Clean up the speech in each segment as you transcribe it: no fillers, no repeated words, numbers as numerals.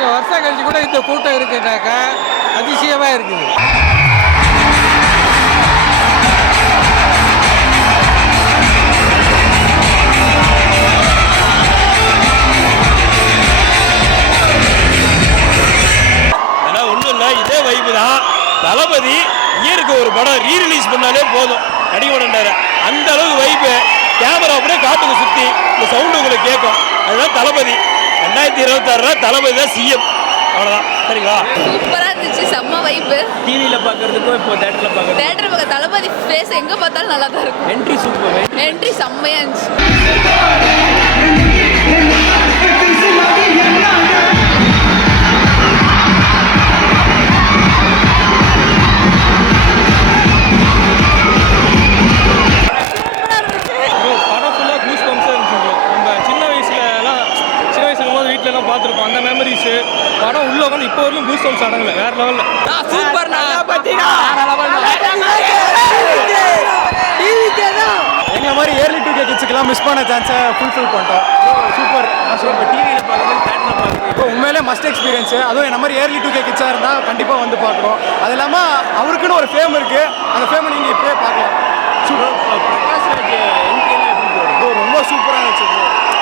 இத்தனை வருஷம் கழிச்சு கூட இந்த கூட்டம் இருக்குனாக்கா அதிசயமாக இருக்குது. ஏன்னா ஒன்றும் இல்லை, இதே வைப்பு தான். தளபதி இயருக்கு ஒரு படம் ரீரிலீஸ் பண்ணாலே போதும், அடிமடண்டாரு. அந்த அளவுக்கு வைப்பு. கேமரா அப்படியே காட்டுக்கு சுற்றி இந்த சவுண்டு உங்களுக்கு கேட்கும். அதுதான் தளபதி. 2026 தளபதி தான் சிஎம். அவ்வளோதான். சரிங்களா? சூப்பராக இருந்துச்சு, செம்ம வைப்பு. டிவியில் பார்க்கறதுக்கும் இப்போ தேட்டரில் பார்க்கறது, தேட்டர் பார்க்க தளபதி ஃபேஸ் எங்கே பார்த்தாலும் நல்லா தான் இருக்கும். Entry super. என்ட்ரி செம்மையாக இருந்துச்சு. பார்த்துருப்போம் அந்த மெமரிஸு படம் உள்ள உட்காந்து இப்போ வரலும் கூஸ் பம்ப்ஸ் அடங்கல. வேற லெவலில் சூப்பர்ண்ணா. எங்களை மாதிரி ஏர்லி 2K கிட்ஸுக்கெல்லாம் மிஸ் பண்ண சான்ஸை ஃபுல்ஃபில் பண்ணிட்டோம். சூப்பர். டிவியில் பார்க்குறது தேட்டரில் பார்க்குறது இப்போ உண்மையிலே மஸ்ட் எக்ஸ்பீரியன்ஸு. அதுவும் என்ன மாதிரி ஏர்லி 2K கிட்ஸாக இருந்தால் கண்டிப்பாக வந்து பார்க்குறோம். அது இல்லாமல் அவருக்குன்னு ஒரு ஃபேம் இருக்குது. அந்த ஃபேமை நீங்கள் இப்போயே பார்க்கலாம். சூப்பர். ரொம்ப சூப்பராக இருந்துச்சு.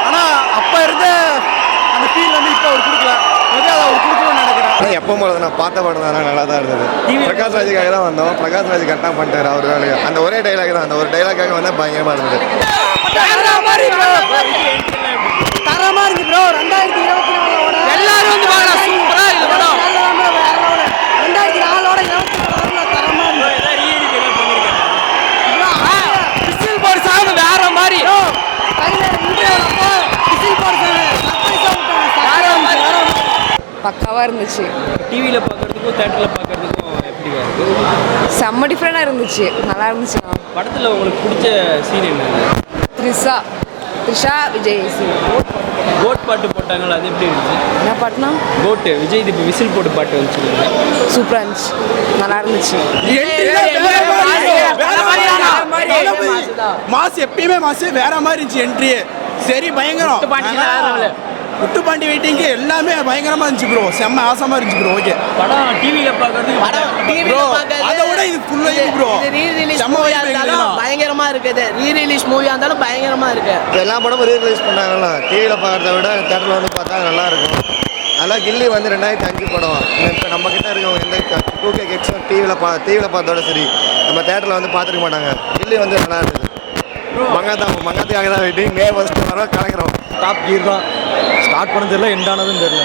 ஆனால் அப்போ இருந்த அந்த ஃபீல் வந்து இப்போ அவர் கொடுக்கல. மேபி அதை அவர் கொடுக்கணும்னு நினைக்கிறேன். ஆனால் எப்போ போல நான் பார்த்த படம் தான் நல்லா தான் இருந்தது. பிரகாஷ் ராஜுக்காக தான் வந்தோம். பிரகாஷ் ராஜ் கரெக்டாக பண்ணிட்டார் அவர் வேலையை. அந்த ஒரே டைலாக் தான், அந்த ஒரு டைலாக்காக வந்தால் பயங்கரமாக இருந்தது. தரமா இருக்கு ப்ரோ. 2024 எல்லாரும் வந்து பார்க்கலாம். சூப்பரா இருக்கு படம். 2004 தரமா விசில் போர்டு சாங் வேற மாதிரி. பக்காவாக இருந்துச்சு. டிவியில் பார்க்கறதுக்கும் தேட்டரில் பார்க்கறதுக்கும் எப்படி வருது? செம்ம டிஃப்ரெண்டாக இருந்துச்சு, நல்லா இருந்துச்சு. படத்தில் உங்களுக்கு பிடிச்ச சீன் என்ன? த்ரிஷா விஜய் கோட் பாட்டு போட்டாங்களா, அது எப்படி இருந்துச்சு? என்ன பாட்டுனா? கோட்டு விஜய் இப்போ விசில் போட்டு பாட்டு வந்துச்சு. சூப்பராக இருந்துச்சு, நல்லா இருந்துச்சு. மாஸ் எப்பயுமே மாஸ் வேற மாதிரி இருந்துச்சு. என்ட்ரியே சரி பயங்கரம். முட்டுப்பாண்டி வெயிட்டிங்கு எல்லாமே பயங்கரமா இருந்துச்சு ப்ரோ. செம்ம ஆசமா இருந்துச்சு ப்ரோ. ஓகே. படம் டிவியில் பார்க்கறது ப்ரோ அதை விட இது ஃபுல் வைப் ப்ரோ. செம்ம வைப். பயங்கரமா இருக்குது. ரீரிலீஸ் மூவியா இருந்தாலும் பயங்கரமா இருக்கு. எல்லா படமும் ரீரிலீஸ் பண்ணாங்களா, டிவியில் பார்க்குறத விட தேட்டரில் வந்து பார்த்தா நல்லா இருக்கும். அதெல்லாம் கில்லி வந்து 2005 படம். இப்போ நம்ம கிட்ட இருக்கவங்க எந்த 2K கிட்ஸும் டிவியில் பார்த்தோட சரி நம்ம தேட்டரில் வந்து பார்த்துருக்க மாட்டாங்க. கில்லி வந்து நல்லா இருந்தது. மங்காத்துக்காக தான் வெயிட்டிங். மே 1 வர கலக்கிறோம். டாப் கீர் தான். ஸ்டார்ட் பண்ணது தெரியல, எண்ட் ஆனதும் தெரியல.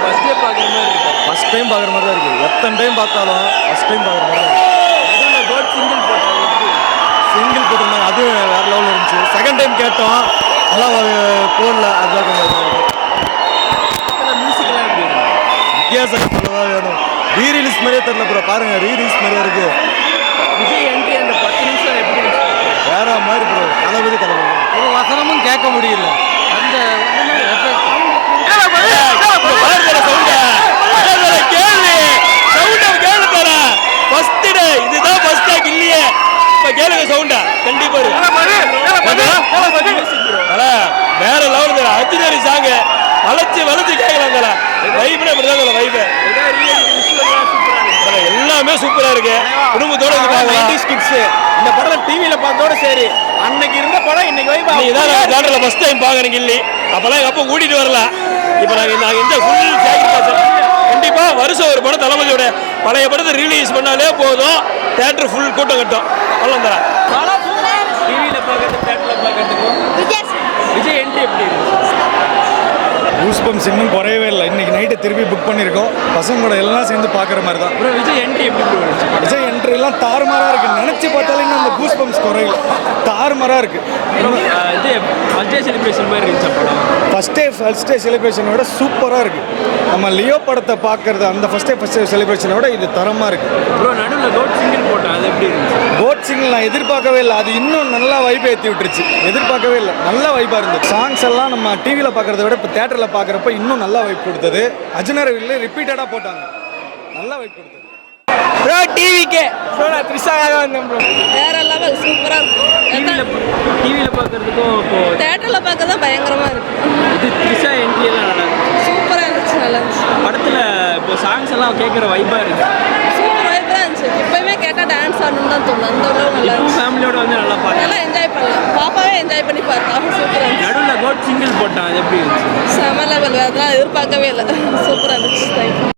ஃபர்ஸ்ட் டே பார்க்குற மாதிரி இருக்கு. ஃபஸ்ட் டைம் பார்க்குற மாதிரி தான் இருக்குது. எத்தனை டைம் பார்த்தாலும் ஃபஸ்ட் டைம் பார்க்குற மாதிரி தான் இருக்குது. கோட் சிங்கிள் போட்டாங்க. சிங்கிள் போட்டிருந்தாங்க, அது வேறு லெவலில் இருந்துச்சு. செகண்ட் டைம் கேட்டோம், அதெல்லாம் போடல. அதுதான் கொஞ்சம் மியூசிக்கெல்லாம் எப்படி இருக்கு? வித்தியாசம் சொல்லதான் வேணும். ரீரிலீஸ் மாதிரியே தெரியல ப்ரோ. பாருங்கள், ரீரிலீஸ் மாதிரியே இருக்குது. விஜய் என்ட்ரி அந்த 10 நிமிஷம் எப்படி இருந்துச்சு? வேற மாதிரி ப்ரோ. தளபதி ஒரு வசனமும் கேட்க முடியல. அந்த இதுதான் ஃபர்ஸ்ட் டேக் இல்லையே. இப்ப கேளுங்க சவுண்டா. கண்டிப்பா வேற லெவல். அர்ஜுனரி சாங் வளைச்சு கேட்கலாம். வைப்ல அப்படிதான் வைப். எல்லாமே சூப்பரா இருக்கு. குடும்பத்தோட இந்த படம் டிவியில பார்த்தோட சரி. அன்னைக்கு இருந்த படம் இன்னைக்கு வைப். இதான் தேட்டர்ல ஃபர்ஸ்ட் டைம் பாக்குறீங்க இல்லி. அப்பெல்லாம் எங்க அப்பா கூட்டிட்டு வரல. இப்ப நாங்க இந்த ஃபுல் சாக்ரிஃபைஸ். கண்டிப்பா வருஷம் ஒரு படம் தளபதியோட பழைய படத்தை ரிலீஸ் பண்ணாலே போதும், தேட்டர் ஃபுல் கூட்டம் கட்டும். அவ்வளோ டிவியில் பார்க்கறது தேட்டரில் பார்க்கறதுக்கும் விஜய் என்ட்ரி எப்படி இருக்கு? கூஸ் பம்ப்ஸ் இன்னும் குறையவே இல்லை. இன்னைக்கு நைட்டு திருப்பி புக் பண்ணியிருக்கோம். பசங்க கூட எல்லாம் சேர்ந்து பார்க்குற மாதிரி தான். அப்புறம் விஜய் என்ட்ரி எப்படி இருந்துச்சு? விஜய் என்ட்ரி எல்லாம் தாறுமாறாக இருக்குது. நினச்சி பார்த்தாலே இன்னும் அந்த கூஸ் பம்ப்ஸ் குறையல. தாறுமாறாக இருக்குது. இது ஃபர்ஸ்ட் டே செலிப்ரேஷன் மாதிரி இருந்துச்சு படம். ஃபர்ஸ்ட் டே செலிப்ரேஷனை விட சூப்பராக இருக்குது. நம்ம லியோ படத்தை பார்க்குறது அந்த ஃபர்ஸ்ட் டே செலிப்ரேஷனை விட இது தரமாக இருக்குது. ப்ரோ நடுவில் கோட் சிங்கிள் போட்டேன், அது எப்படி இருந்துச்சு? கோட் சிங்கிள் நான் எதிர்பார்க்கவே இல்லை. அது இன்னும் நல்லா வைப்பை ஏற்றி விட்டுருச்சு. எதிர்பார்க்கவே இல்லை, நல்ல வைப்பாக இருந்தது. சாங்ஸ் எல்லாம் நம்ம டிவியில் பார்க்குறத விட இப்போ தேட்டரில் பார்க்குறப்ப இன்னும் நல்லா வைப் கொடுத்தது. அர்ஜுனரில் ரிப்பீட்டடாக போட்டாங்க, நல்லா வைப் கொடுத்தது. ப்ரோ டிவிக்கே ப்ரோ நான் த்ரிஷாவாக வந்தேன் ப்ரோ. வேற லெவல், சூப்பராக இருக்கும். டிவியில் பார்க்கறதுக்கும் இப்போ தேட்டரில் பார்க்க தான் பயங்கரமாக இருக்கு. இது த்ரிஷா என்ட்ரி எல்லாம் நல்லா இருக்கு. சூப்பராக இருந்துச்சு, நல்லா இருந்துச்சு. படத்துல இப்போ சாங்ஸ் எல்லாம் கேட்குற வைப்பா இருக்கு. சூப்பர் வைப்பாக இருந்துச்சு. எப்பயுமே கேட்டால் டான்ஸ் ஆடணும்னு தான் தோணும். அந்த அளவு நல்லா இருந்துச்சு. ஃபேமிலியோட வந்து நல்லா பாருங்க. நல்லா என்ஜாய் பண்ணலாம். பாப்பாவே என்ஜாய் பண்ணி பார்த்தா சூப்பராக இருந்துச்சு. நடுவில் கோட் சிங்கிள் போட்டான், அது எப்படி இருந்துச்சு? செம லெவல். அதெல்லாம் எதிர்பார்க்கவே இல்லை. சூப்பராக இருந்துச்சு. தேங்க்யூ.